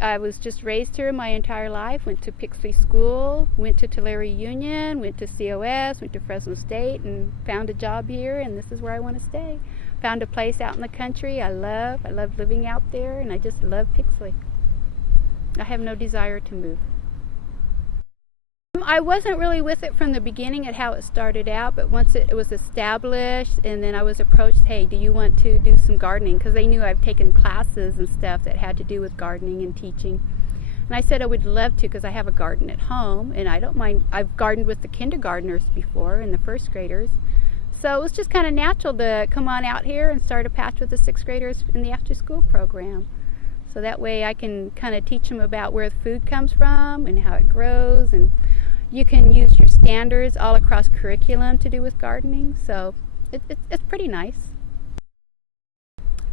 I was just raised here my entire life, went to Pixley School, went to Tulare Union, went to COS, went to Fresno State, and found a job here, and this is where I want to stay. Found a place out in the country I love living out there, and I just love Pixley. I have no desire to move. I wasn't really with it from the beginning at how it started out, but once it was established, and then I was approached, hey, do you want to do some gardening? Because they knew I've taken classes and stuff that had to do with gardening and teaching. And I said I would love to, because I have a garden at home, and I don't mind. I've gardened with the kindergartners before and the first graders. So it was just kind of natural to come on out here and start a patch with the sixth graders in the after school program. So that way I can kind of teach them about where the food comes from and how it grows, and you can use your standards all across curriculum to do with gardening, so it's pretty nice.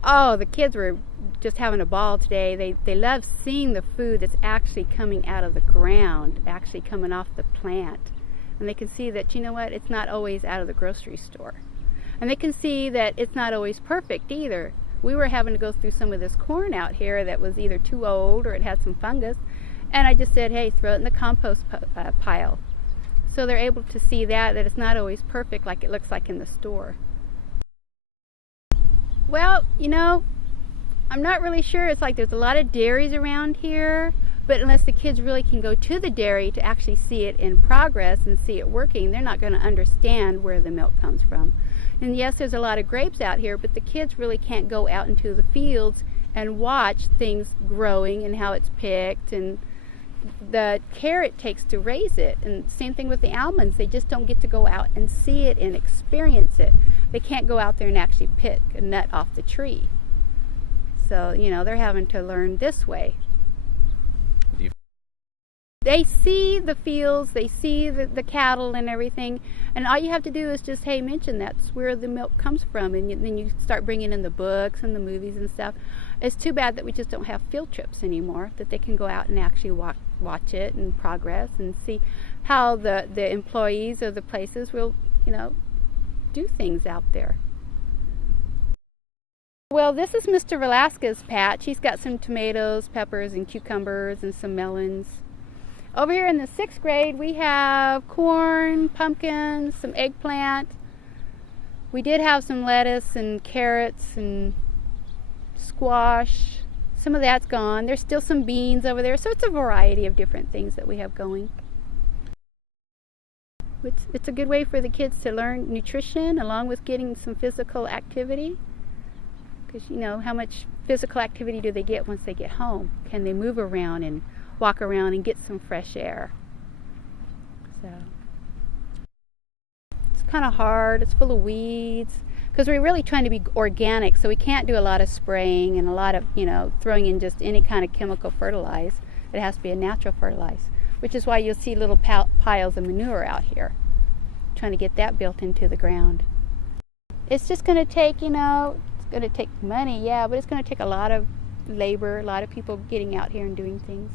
Oh, the kids were just having a ball today. They love seeing the food that's actually coming out of the ground, actually coming off the plant. And they can see that, you know what, it's not always out of the grocery store. And they can see that it's not always perfect either. We were having to go through some of this corn out here that was either too old or it had some fungus. And I just said, hey, throw it in the compost pile. So they're able to see that it's not always perfect like it looks like in the store. Well, you know, I'm not really sure. It's like there's a lot of dairies around here, but unless the kids really can go to the dairy to actually see it in progress and see it working, they're not going to understand where the milk comes from. And yes, there's a lot of grapes out here, but the kids really can't go out into the fields and watch things growing and how it's picked and the care it takes to raise it. And same thing with the almonds. They just don't get to go out and see it and experience it. They can't go out there and actually pick a nut off the tree. So, you know, they're having to learn this way. They see the fields, they see the cattle and everything, and all you have to do is just, hey, mention that's where the milk comes from, and then you start bringing in the books and the movies and stuff. It's too bad that we just don't have field trips anymore, that they can go out and actually watch it and progress and see how the employees of the places will, you know, do things out there. Well, this is Mr. Velasquez's patch. He's got some tomatoes, peppers, and cucumbers, and some melons. Over here in the sixth grade, we have corn, pumpkins, some eggplant. We did have some lettuce and carrots and squash. Some of that's gone. There's still some beans over there, so it's a variety of different things that we have going. It's a good way for the kids to learn nutrition along with getting some physical activity. Because, you know, how much physical activity do they get once they get home? Can they move around and walk around and get some fresh air? So it's kind of hard. It's full of weeds because we're really trying to be organic, so we can't do a lot of spraying and a lot of, you know, throwing in just any kind of chemical fertilize. It has to be a natural fertilize, which is why you'll see little piles of manure out here, trying to get that built into the ground. It's just going to take, you know, it's going to take money, yeah, but it's going to take a lot of labor, a lot of people getting out here and doing things.